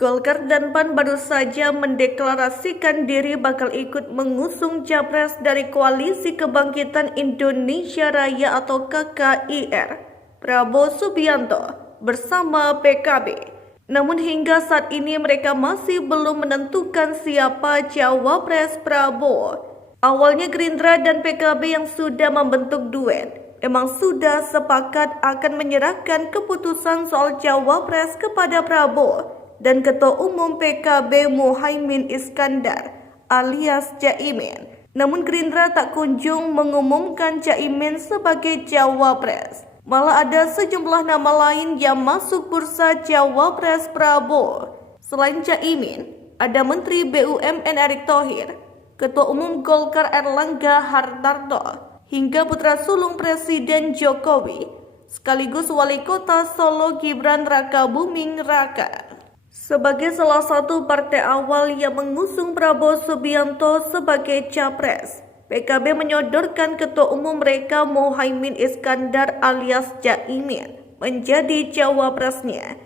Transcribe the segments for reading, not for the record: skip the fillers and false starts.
Golkar dan PAN baru saja mendeklarasikan diri bakal ikut mengusung capres dari Koalisi Kebangkitan Indonesia Raya atau KKIR, Prabowo Subianto bersama PKB. Namun hingga saat ini mereka masih belum menentukan siapa cawapres Prabowo. Awalnya Gerindra dan PKB yang sudah membentuk duet memang sudah sepakat akan menyerahkan keputusan soal cawapres kepada Prabowo dan Ketua Umum PKB Muhaimin Iskandar alias Caimin. Namun Gerindra tak kunjung mengumumkan Caimin sebagai cawapres. Malah ada sejumlah nama lain yang masuk bursa cawapres Prabowo. Selain Caimin, ada Menteri BUMN Erick Thohir, Ketua Umum Golkar Erlangga Hartarto, hingga putra sulung Presiden Jokowi, sekaligus Wali Kota Solo Gibran Rakabuming Raka. Sebagai salah satu partai awal yang mengusung Prabowo Subianto sebagai capres, PKB menyodorkan Ketua Umum mereka Muhaimin Iskandar alias Caimin menjadi cawapresnya.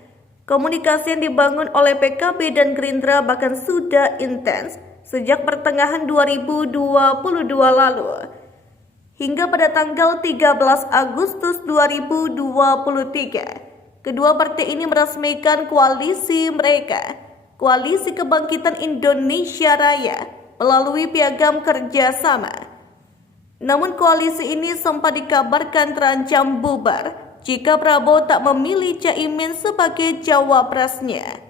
Komunikasi yang dibangun oleh PKB dan Gerindra bahkan sudah intens sejak pertengahan 2022 lalu. Hingga pada tanggal 13 Agustus 2023, kedua partai ini meresmikan koalisi mereka, Koalisi Kebangkitan Indonesia Raya, melalui piagam kerjasama. Namun koalisi ini sempat dikabarkan terancam bubar jika Prabowo tak memilih Caimin sebagai cawapresnya.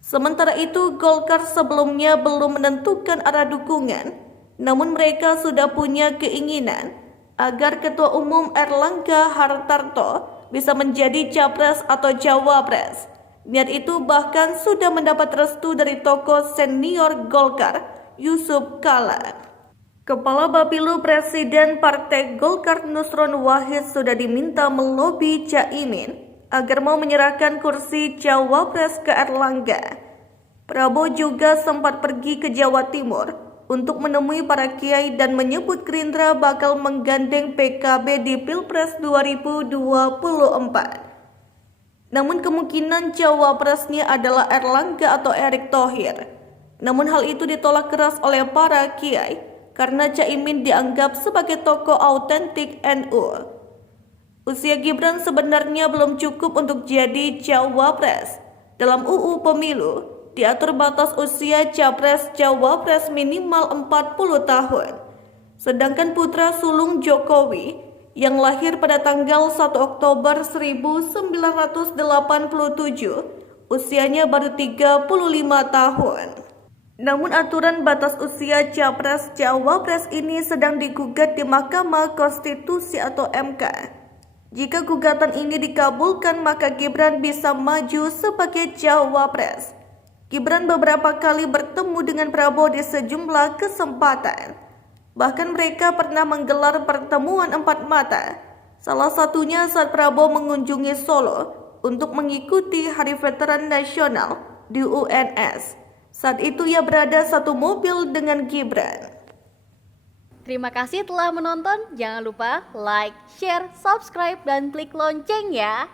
Sementara itu Golkar sebelumnya belum menentukan arah dukungan, namun mereka sudah punya keinginan agar Ketua Umum Erlangga Hartarto bisa menjadi capres atau cawapres. Niat itu bahkan sudah mendapat restu dari tokoh senior Golkar, Yusuf Kala. Kepala Bapilu Presiden Partai Golkar Nusron Wahid sudah diminta melobi Caimin agar mau menyerahkan kursi cawapres ke Erlangga. Prabowo juga sempat pergi ke Jawa Timur untuk menemui para kiai dan menyebut Gerindra bakal menggandeng PKB di Pilpres 2024. Namun kemungkinan cawapresnya adalah Erlangga atau Erick Thohir. Namun hal itu ditolak keras oleh para kiai karena Caimin dianggap sebagai tokoh autentik NU. Usia Gibran sebenarnya belum cukup untuk jadi cawapres. Dalam UU Pemilu diatur batas usia capres-cawapres minimal 40 tahun. Sedangkan putra sulung Jokowi yang lahir pada tanggal 1 Oktober 1987, usianya baru 35 tahun. Namun aturan batas usia capres-cawapres ini sedang digugat di Mahkamah Konstitusi atau MK. Jika gugatan ini dikabulkan, maka Gibran bisa maju sebagai cawapres. Gibran beberapa kali bertemu dengan Prabowo di sejumlah kesempatan. Bahkan mereka pernah menggelar pertemuan empat mata. Salah satunya saat Prabowo mengunjungi Solo untuk mengikuti Hari Veteran Nasional di UNS. Saat itu ia berada satu mobil dengan Gibran. Terima kasih telah menonton. Jangan lupa like, share, subscribe, dan klik lonceng ya.